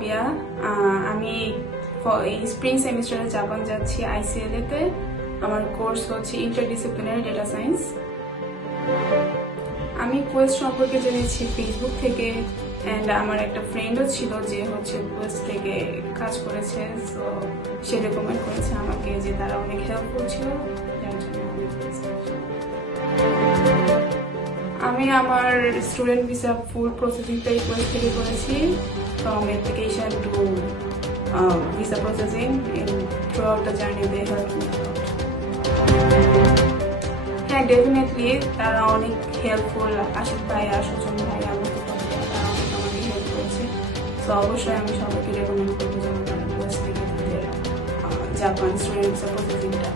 রাবিয়া। আমি এই স্প্রিং সেমিস্টারে জাপান যাচ্ছি ICLA তে। আমার কোর্স হচ্ছে ইন্টারডিসিপ্লিনারি ডেটা সায়েন্স। আমি কোয়েস্ট সম্পর্কে জেনেছি ফেসবুক থেকে, অ্যান্ড আমার একটা ফ্রেন্ডও ছিল যে হচ্ছে কোয়েস্ট থেকে কাজ করেছে, সো সে রেকমেন্ড করেছে আমাকে যে তারা অনেক হেল্পফুল ছিল, যার জন্য আমি আমার স্টুডেন্ট ভিসা ফুল প্রসেসিংটাই কোয়েস্ট থেকে করেছি, from application to visa processing throughout the journey. They helped me a lot. হ্যাঁ, ডেফিনেটলি তারা অনেক হেল্পফুল। আশিক ভাইয়া, সুজন ভাইয়া, মুস্তফা ভাইয়া, তারা অনেক আমাকে হেল্প করেছে। তো অবশ্যই আমি সবাইকে রেকমেন্ড করবো যেন তারা কোর্স থেকে তাদের জাপান স্টুডেন্ট ভিসা প্রসেসিংটা।